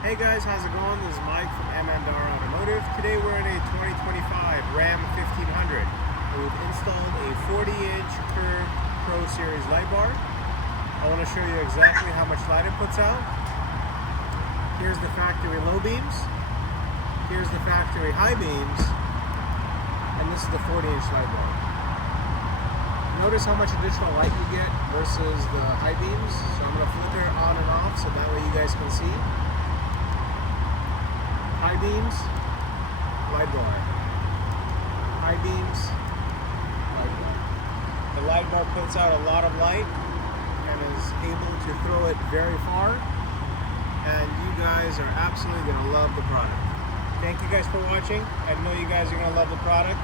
Hey guys, how's it going? This is Mike from M&R Automotive. Today we're in a 2025 Ram 1500. We've installed a 40-inch curved Pro Series light bar. I want to show you exactly how much light it puts out. Here's the factory low beams. Here's the factory high beams. And this is the 40-inch light bar. Notice how much additional light you get versus the high beams. So I'm going to flicker it on and off so that way you guys can see. High beams, light bar. High beams, light bar. The light bar puts out a lot of light and is able to throw it very far. And you guys are absolutely going to love the product. Thank you guys for watching. I know you guys are going to love the product.